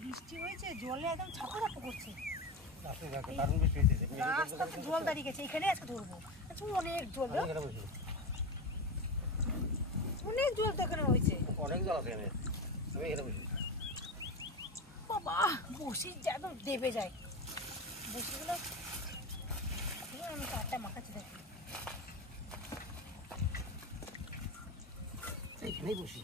বৃষ্টি হয়েছে জলে একদম ছাপা ছাপা করছে রাস্তাতে জল দাঁড়িয়ে গেছে এখানে আজকে ধরবো অনেক জল অনেক জল তো এখানে হয়েছে অনেক জল আছে বাবা বসি একদম দেবে যায় বসিগুলো আমি চারটা মাখাচ্ছি দেখি এইখানেই বসি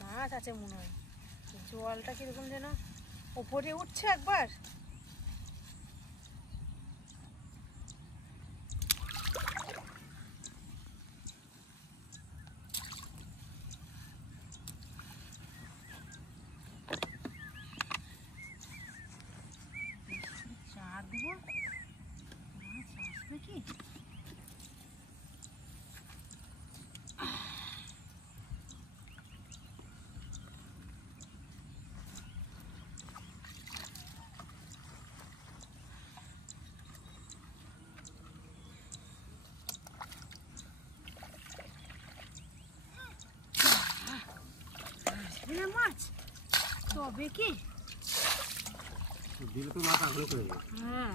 মাছ আছে মনে হয় জলটা কিরকম যেন উপরে উঠছে একবার চার দেবো মাছ আসবে কি মাছ তবে কি দিলে তো মাছ আগুন করে যাবে হ্যাঁ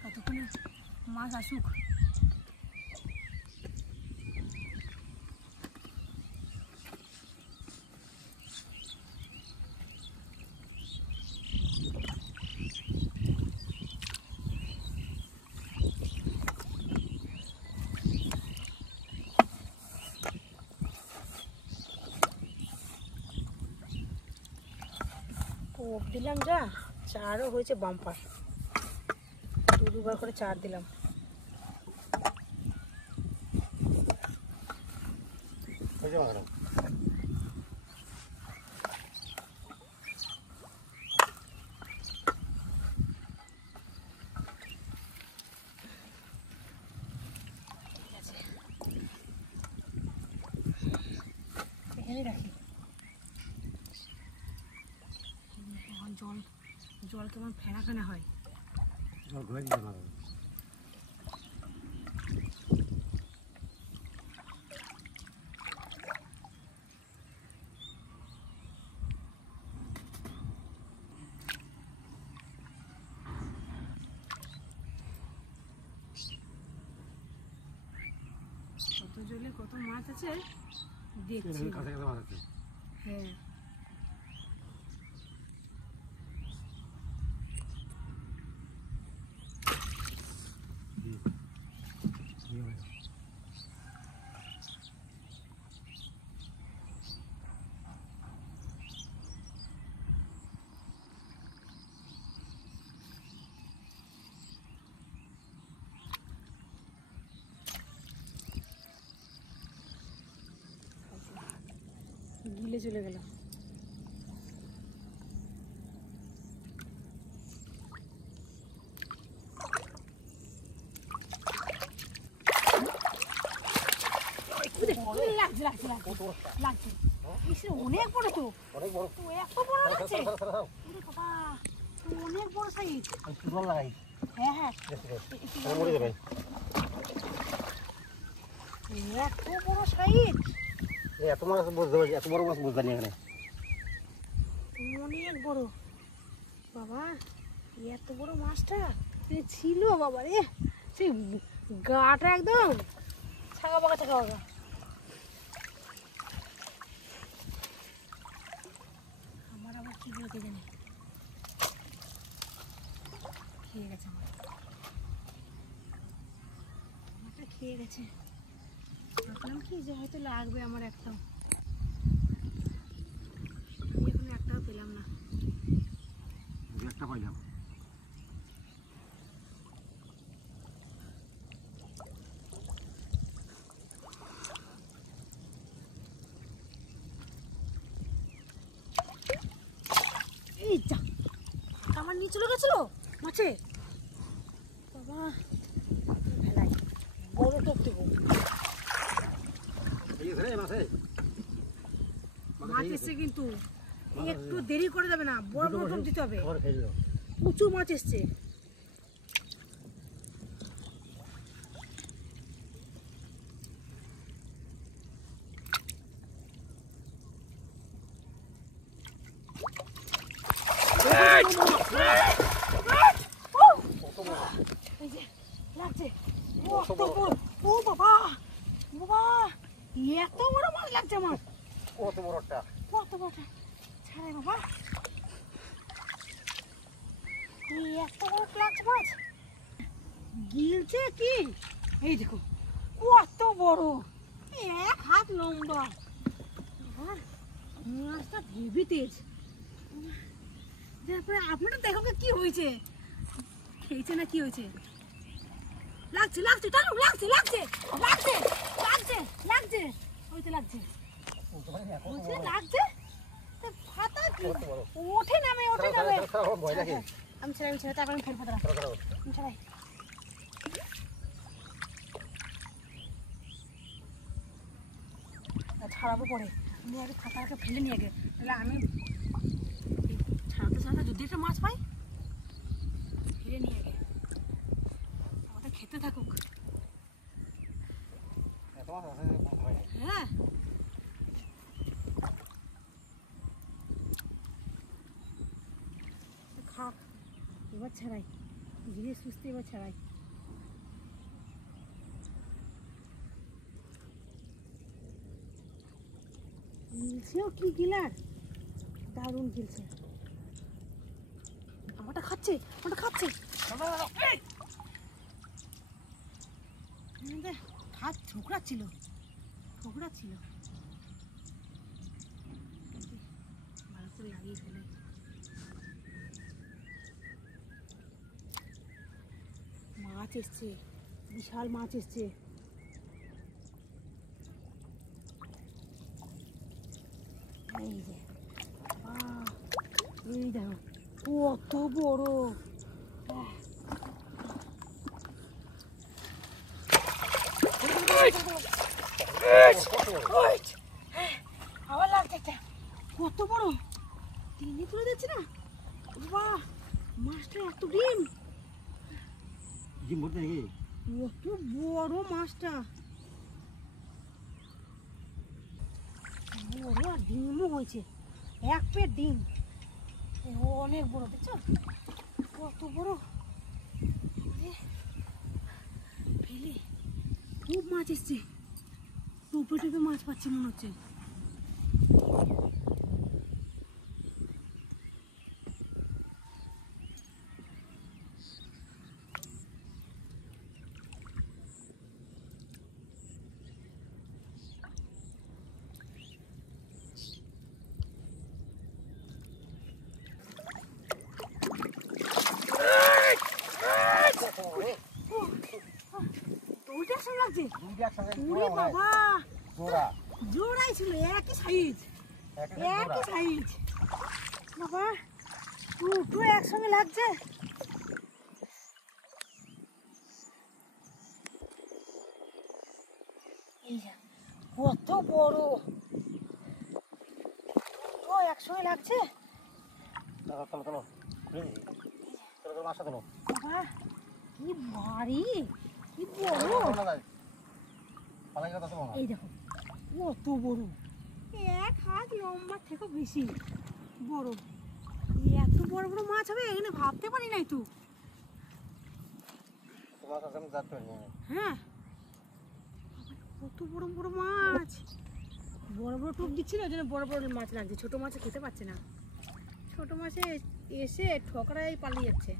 কতক্ষণে মাছ আসুক টোপ দিলাম যা চারও হয়েছে বাম্পার দুবার করে চার দিলাম এখানে রাখি জল জল কেমন ফেনা ফেনা হয় জল ঘুরে দিতে পারবে কত জলে কত মাছ আছে দেখছি হ্যাঁ গিলে চলে গেল অনেক বড় তো এত বড় লাগছে অনেক বড় সাইজ হ্যাঁ হ্যাঁ এত বড় সাইজ এত মাছ বুঝতে পারছি এত বড় মাছ বুঝতে পারি এখানে অনেক বড় বাবা এত বড় মাছটা ছিল বাবা রে সেই গাটা একদম ছাগা বাগা ছাগা বাগা আমার আবার কি বলতে জানি খেয়ে গেছে আমারটা খেয়ে গেছে ভাবলাম কি যে হয়তো লাগবে আমার একটাও এখন একটাও পেলাম না একটা পাইলাম এই যা আমার নিয়ে চলে গেছিল মাছে বাবা ফেলাই বড় টোপ দেবো মাছ এসছে কিন্তু একটু দেরি করে যাবে না বড় বড় টোপ দিতে হবে প্রচুর মাছ এসছে লাগছে ও বাবা বাবা এত বড় মাছ লাগছে আমার কত বড়টা ছাড়ে বাবা এত বড় লাগছে মাছ গিলছে কি এই দেখো কত বড় এক হাত লম্বা মাছটা হেভি তেজ তারপরে আপনারা দেখো কি হয়েছে খেয়েছে না কি হয়েছে লাগছে লাগছে টানো লাগছে লাগছে লাগছে লাগছে লাগছে ওইতে লাগছে লাগছে ফাটা কি ওঠে নামে আমি ছেড়ে তারপর আমি ফেলবো দাঁড়া আমি ছাড়াই ছাড়াবো পরে আমি আগে ফাটাকে ফেলে নিয়ে আগে তাহলে আমি ছাড়াতে যদি একটা মাছ পাই ফেলে নিয়ে আগে আমাদের খেতে থাকুক হ্যাঁ খাক এবার ছাড়াই ধীরে সুস্থে এবার ছাড়াই গিলছেও কি গিলার দারুণ গিলছে আমারটা খাচ্ছে হাত ঠোকরা ছিল ভালো করে লাগিয়ে ফেলে মাছ এসছে বিশাল মাছ এসছে এই যে এই দেখো কত বড় আবার লাগছে একটা কত বড় টেনে তুলে দিচ্ছে না বাহ মাছটা এত ডিম কত বড় মাছটা বড় আর ডিমও হয়েছে এক পেট ডিম অনেক বড় দেখছো কত বড় ফেলে খুব মাছ এসছে টোপে টোপে মাছ পাচ্ছি মনে হচ্ছে জোড়াই ছিল একই সাইজ বাবা দুটো একসঙ্গে লাগছে এই যে কত বড় দুটো একসঙ্গে লাগছে বাবা কি ভারী কি বড় এই দেখো কত বড় এক হাত লম্বা থেকে বেশি বড় এত বড় বড় মাছ হবে এখানে ভাবতে পারি নাই তো হ্যাঁ কত বড় বড় মাছ বড় বড় টোপ দিচ্ছিল ওই জন্য বড় বড় মাছ লাগছে ছোট মাছ খেতে পারছে না ছোট মাছে এসে ঠকরাই পালিয়ে যাচ্ছে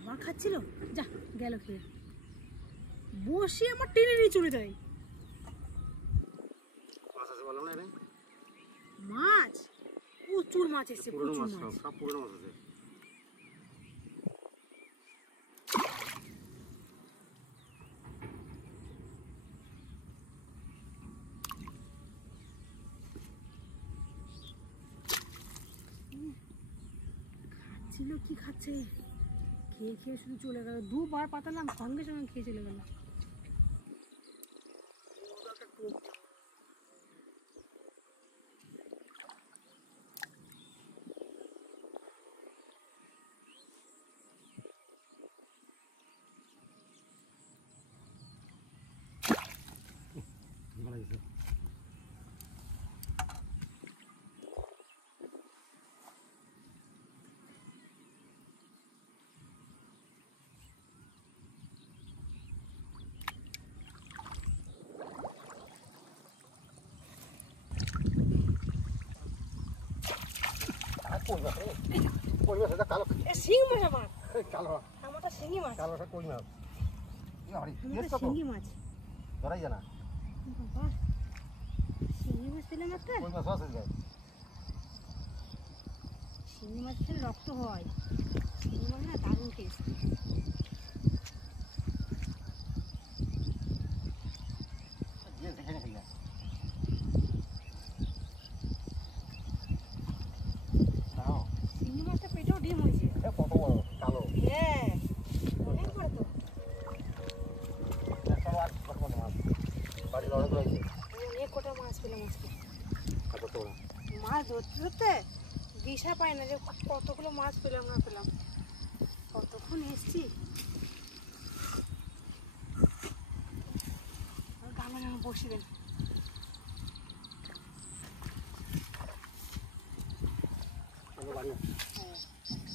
আমার খাচ্ছিল যা গেল খেয়ে বসে আমার টেনে নিয়ে চলে যায় মাছ প্রচুর মাছ এসছে প্রচুর মাছ ছিল কি খাচ্ছে, খেয়ে খেয়ে শুধু চলে গেল। দুবার পাতালাম, সঙ্গে সঙ্গে খেয়ে চলে গেল। শিঙি মাছ আমার, আমারটা শিঙি মাছ, শিঙি মাছ। ধরাই জানা বাবা, শিঙি মাছ পেলাম একটা। শিঙি মাছ খেলে রক্ত হয়, শিঙি মাছ না দারুণ টেস্ট। শিঙি মাছটা পেটেও ডিম হয়েছে। কত বড় কালো, হ্যাঁ অনেক বড় তো। বাড়ির অনেক রয়েছে। অনেক কটা মাছ পেলাম আজকে। মাছ ধরতে ধরতে দিশা পাই না যে কতগুলো মাছ পেলাম না পেলাম। কতক্ষণ এসছি, গামে গামে বসিবেন। হ্যাঁ